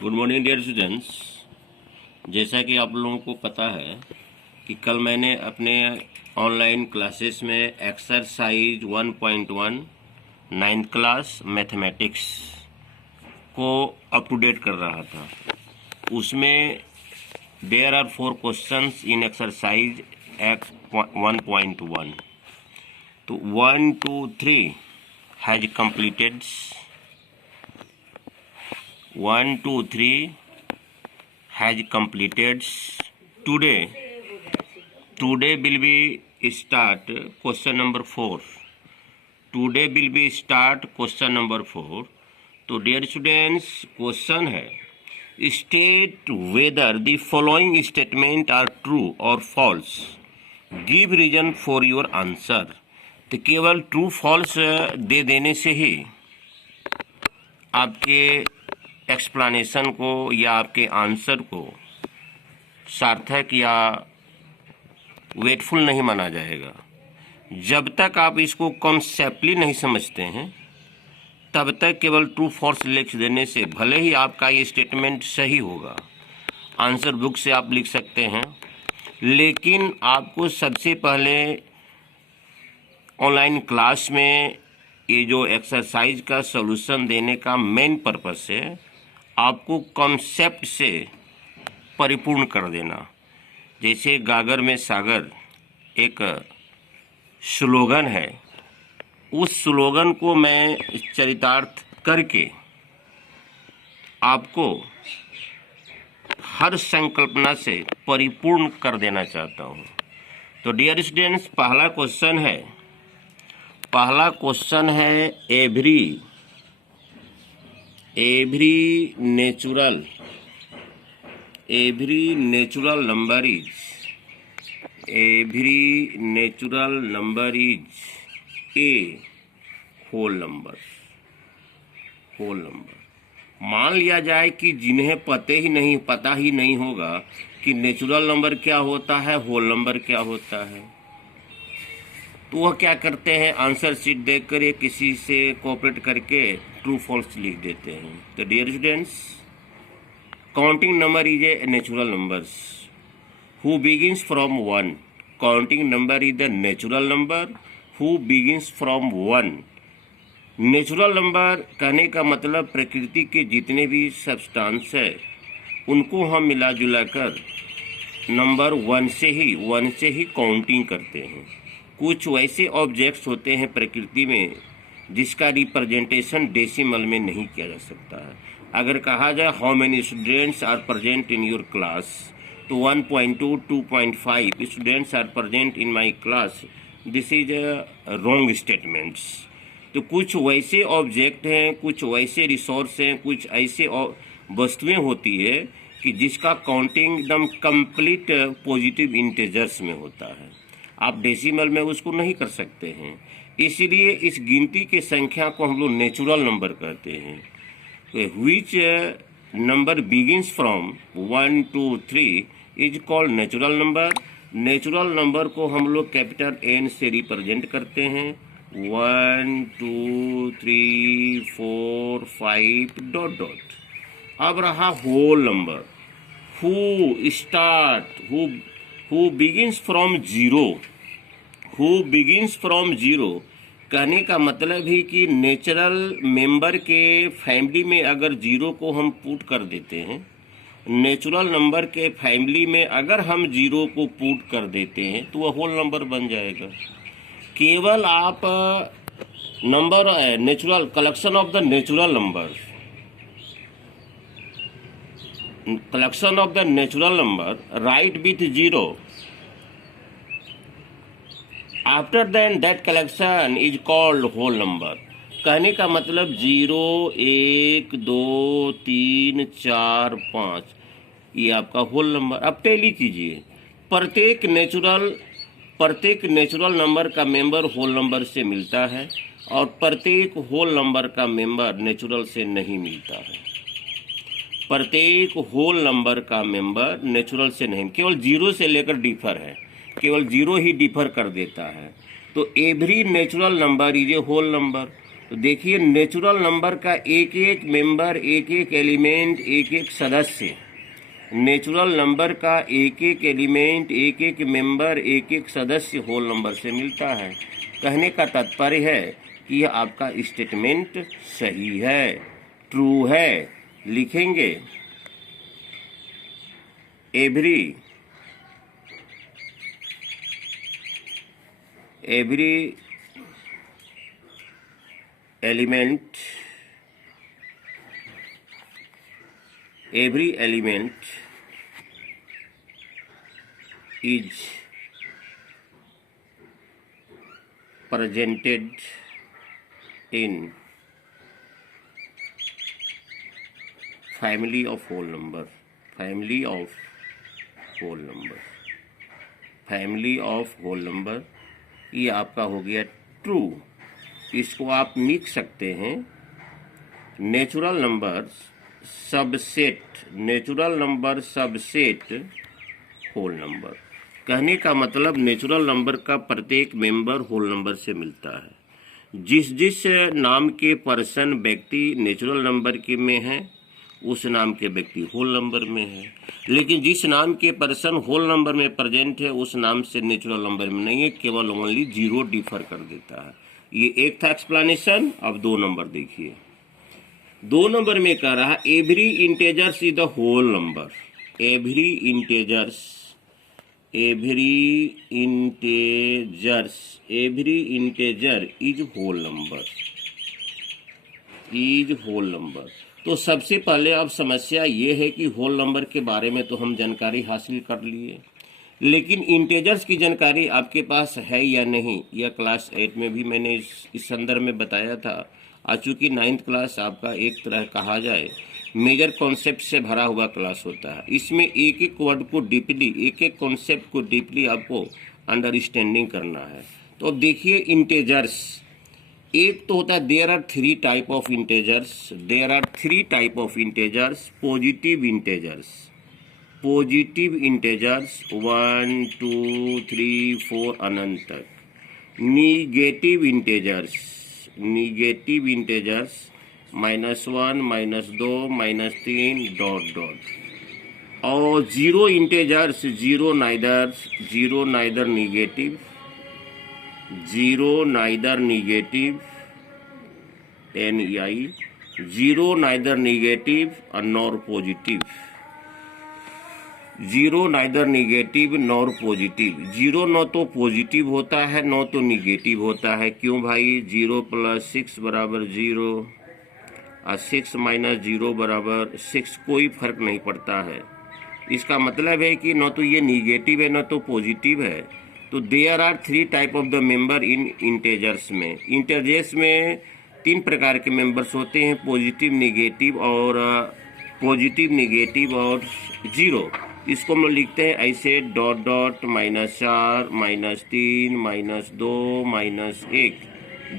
Good morning dear students. जैसा कि आप लोगों को पता है कि कल मैंने अपने ऑनलाइन क्लासेस में एक्सरसाइज 1.1 नाइन्थ क्लास मैथमेटिक्स को अप टू डेट कर रहा था। उसमें there are 4 questions in exercise 1.1। तो 1, 2, 3 has completed. 1, 2, 3 has completed. Today will be start question number 4. Today will be start question number 4. तो dear students, क्वेश्चन है state whether the following statement are true or false. Give reason for your answer. तो केवल true false दे देने से ही आपके explanation को या आपके आंसर को सार्थक या वेटफुल नहीं माना जाएगा। जब तक आप इसको कॉन्सेप्टली नहीं समझते हैं तब तक केवल ट्रू फॉल्स लिख देने से भले ही आपका ये स्टेटमेंट सही होगा, आंसर बुक से आप लिख सकते हैं, लेकिन आपको सबसे पहले ऑनलाइन क्लास में ये जो एक्सरसाइज का सॉल्यूशन देने का मेन पर्पस है आपको कॉन्सेप्ट से परिपूर्ण कर देना। जैसे गागर में सागर एक स्लोगन है, उस स्लोगन को मैं चरितार्थ करके आपको हर संकल्पना से परिपूर्ण कर देना चाहता हूँ। तो डियर स्टूडेंट्स, पहला क्वेश्चन है every natural number is a whole number. मान लिया जाए कि जिन्हें पता ही नहीं होगा कि नेचुरल नंबर क्या होता है, होल नंबर क्या होता है, तो वह क्या करते हैं, आंसर शीट देखकर ये किसी से कोऑपरेट करके ट्रू फॉल्स लिख देते हैं। तो dear students, counting number is a natural numbers who begins from 1। Counting number is the natural number who begins from 1। Natural number कहने का मतलब प्रकृति के जितने भी सब्सटेंस है उनको हम मिला जुला कर नंबर 1 से ही काउंटिंग करते हैं। कुछ वैसे ऑब्जेक्ट्स होते हैं प्रकृति में जिसका रिप्रेजेंटेशन डेसिमल में नहीं किया जा सकता है। अगर कहा जाए how many students are present in your class, तो 1.2, 2.5 students are present in my class, this is wrong statements. तो कुछ वैसे ऑब्जेक्ट हैं, कुछ वैसे रिसोर्स हैं, कुछ ऐसे वस्तुएं होती है कि जिसका काउंटिंग एकदम कंप्लीट पॉजिटिव इंटीजर्स में होता है, आप डेसिमल में उसको नहीं कर सकते हैं। इसीलिए इस गिनती के संख्या को हम लोग नेचुरल नंबर कहते हैं। तो which number begins from 1 to 3 is called natural number. Natural number को हम लोग कैपिटल N से रिप्रेजेंट करते हैं, 1, 2, 3, 4, 5 ... अब रहा whole number, who begins from 0 कहने का मतलब है कि नेचुरल मेंबर के फैमिली में अगर 0 को हम पुट कर देते हैं, नेचुरल नंबर के फैमिली में अगर हम 0 को पुट कर देते हैं तो वह होल नंबर बन जाएगा। केवल आप number natural collection of the natural number right with 0, after then that collection is called whole number. कहने का मतलब 0, 1, 2, 3, 4, 5 ये आपका होल नंबर। अब टैली कीजिए, प्रत्येक नेचुरल नंबर का मेंबर होल नंबर से मिलता है और प्रत्येक होल नंबर का मेंबर नेचुरल से नहीं मिलता है। प्रत्येक होल नंबर का मेंबर नेचुरल से नहीं, केवल 0 से लेकर डिफर है, केवल 0 ही डिफर कर देता है। तो every natural number is a whole number. तो देखिए नेचुरल नंबर का एक एक मेंबर, एक एक एलिमेंट, एक एक सदस्य, नेचुरल नंबर का एक एक एलिमेंट, एक एक मेंबर, एक एक सदस्य होल नंबर से मिलता है। कहने का तात्पर्य है कि यह आपका स्टेटमेंट सही है, ट्रू है। लिखेंगे every element is presented in family of whole number, family of whole number, ये आपका हो गया ट्रू। इसको आप लिख सकते हैं natural number subset whole number. कहने का मतलब नेचुरल नंबर का प्रत्येक मेंबर होल नंबर से मिलता है। जिस नाम के पर्सन व्यक्ति नेचुरल नंबर के में है, उस नाम के व्यक्ति होल नंबर में है। लेकिन जिस नाम के पर्सन होल नंबर में प्रेजेंट है, उस नाम से नेचुरल नंबर में नहीं है, केवल ओनली जीरो डिफर कर देता है। ये एक था एक्सप्लेनेशन। अब 2 नंबर देखिए। 2 नंबर में कह रहा है every integers is the whole number. Every integer is whole number. तो सबसे पहले अब समस्या ये है कि होल नंबर के बारे में तो हम जानकारी हासिल कर लिए, लेकिन इंटेजर्स की जानकारी आपके पास है या नहीं, यह क्लास 8 में भी मैंने इस संदर्भ में बताया था। आज चूंकि 9th क्लास आपका एक तरह कहा जाए मेजर कॉन्सेप्ट से भरा हुआ क्लास होता है। इसमें एक एक वर्ड को डीपली, एक एक कॉन्सेप्ट को डीपली आपको अंडरस्टैंडिंग करना है। तो अब देखिए इंटेजर्स, एक तो होता है there are 3 type of integers. Positive integers 1 2 3 4 अनंत तक। Negative integers -1 -2 -3 dot dot. और zero integers zero neither negative NEI, zero neither negative nor positive. Zero न तो पॉजिटिव होता है न तो निगेटिव होता है। क्यों भाई? 0 + 6 = 0 और 6 - 0 = 6, कोई फर्क नहीं पड़ता है। इसका मतलब है कि न तो ये निगेटिव है न तो पॉजिटिव है। तो there are 3 type of the member in integers में। इंटेजर्स में 3 प्रकार के मेंबर्स होते हैं, पॉजिटिव, निगेटिव और जीरो। इसको हम लिखते हैं ऐसे डॉट डॉट -4 -3 -2 -1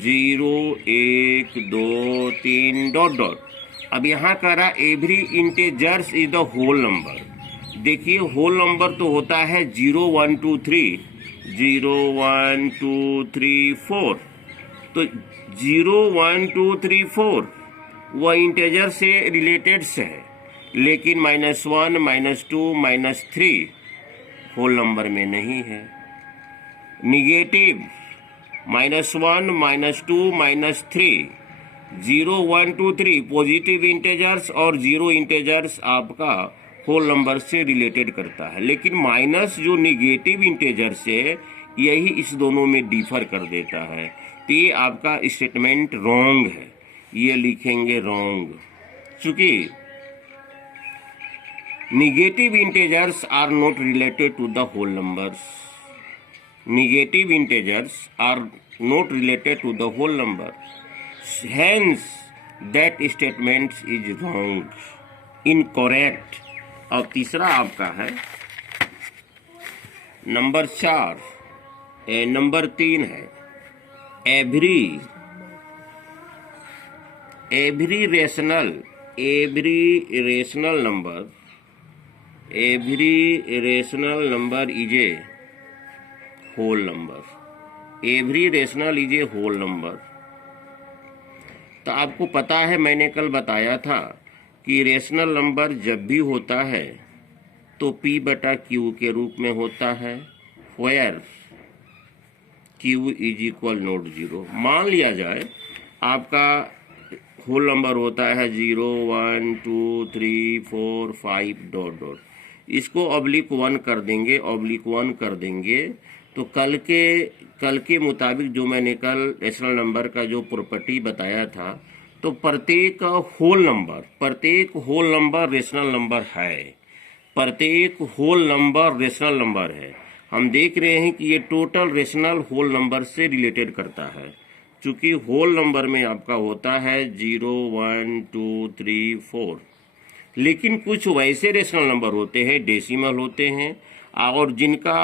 0 1 2 3 डॉट डॉट। अब यहाँ कह रहा every integers is the whole number. देखिए होल नंबर तो होता है 0 1 2 3 0 1 2 3 4। तो 0 1 2 3 4 वह इंटेजर से रिलेटेड है, लेकिन -1 -2 -3 होल नंबर में नहीं है। निगेटिव -1 -2 -3 0 1 2 3 पॉजिटिव इंटेजर्स और जीरो इंटेजर्स आपका होल नंबर से रिलेटेड करता है, लेकिन माइनस जो निगेटिव इंटेजर्स है यही इस दोनों में डिफर कर देता है। तो ये आपका स्टेटमेंट रॉन्ग है, ये लिखेंगे रॉन्ग। चूंकि negative integers are not related to the whole numbers. Negative integers are not related to the whole number, hence that statement is wrong, incorrect। और तीसरा आपका है नंबर 4, नंबर 3 है every rational number is a whole number. Every rational is a whole number. तो आपको पता है, मैंने कल बताया था कि रेशनल नंबर जब भी होता है तो P बटा Q के रूप में होता है, where Q is equal not 0। मान लिया जाए आपका होल नंबर होता है 0 1 2 3 4 5 डॉट डॉट, इसको /1 कर देंगे, /1 कर देंगे तो कल के मुताबिक जो मैंने कल रेशनल नंबर का जो प्रॉपर्टी बताया था, तो प्रत्येक होल नंबर रेशनल नंबर है, प्रत्येक होल नंबर रेशनल नंबर है। हम देख रहे हैं कि ये टोटल रेशनल होल नंबर से रिलेटेड करता है, चूंकि होल नंबर में आपका होता है 0 1 2 3 4, लेकिन कुछ वैसे रेशनल नंबर होते हैं, डेसिमल होते हैं, और जिनका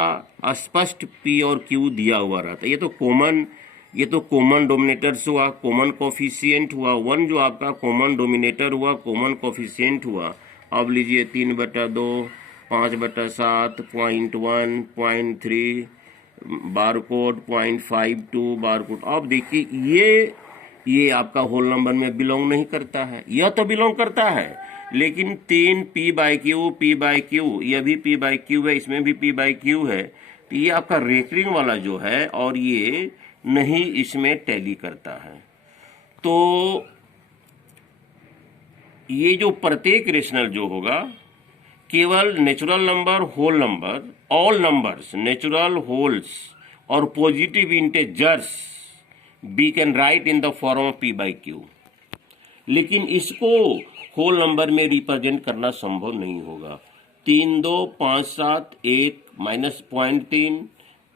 स्पष्ट P और Q दिया हुआ रहता है। ये तो कॉमन डोमिनेटर्स हुआ, कॉमन कोफिशिएंट हुआ, 1 जो आपका कॉमन डोमिनेटर हुआ, कॉमन कोफिशिएंट हुआ। अब लीजिए 3/2, 5/7, 0.1, 0.3, बारकोड 0.52 बारकोड। अब देखिए ये आपका होल नंबर में बिलोंग नहीं करता है, यह तो बिलोंग करता है, लेकिन 3 P/Q, यह भी P/Q है, इसमें भी P/Q है, तो ये आपका रेकरिंग वाला जो है और ये नहीं इसमें टैली करता है। तो ये जो प्रत्येक रेशनल जो होगा, केवल natural number, whole number, all numbers, natural, wholes और positive integers we can write in the form of P/Q, लेकिन इसको होल नंबर में रिप्रेजेंट करना संभव नहीं होगा। 3 2 5 7 1 -0.3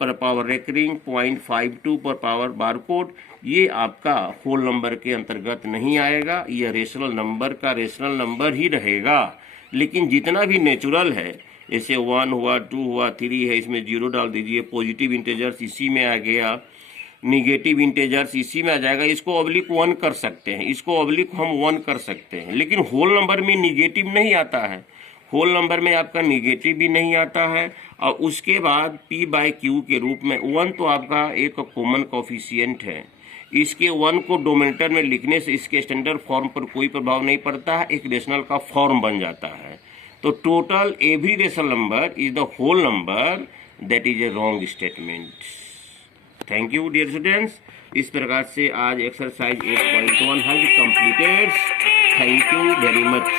पर पावर रेकरिंग, 0.52 पर पावर बारकोड, ये आपका होल नंबर के अंतर्गत नहीं आएगा, यह रेशनल नंबर का रेशनल नंबर ही रहेगा। लेकिन जितना भी नेचुरल है, जैसे 1 हुआ, 2 हुआ, 3 है, इसमें 0 डाल दीजिए, पॉजिटिव इंटेजर्स इसी में आ गया, निगेटिव इंटेजर्स इसी में आ जाएगा, इसको /1 कर सकते हैं, इसको /1 कर सकते हैं। लेकिन होल नंबर में निगेटिव नहीं आता है, होल नंबर में आपका निगेटिव भी नहीं आता है। और उसके बाद P/Q के रूप में 1 तो आपका एक कॉमन कोफिशिएंट है, इसके 1 को डोमिनेटर में लिखने से इसके स्टैंडर्ड फॉर्म पर कोई प्रभाव नहीं पड़ता है, एक रेशनल का फॉर्म बन जाता है। तो total every rational number is the whole number, that is a wrong statement. Thank you dear students. इस प्रकार से आज exercise 8.1 has completed. Thank you very much.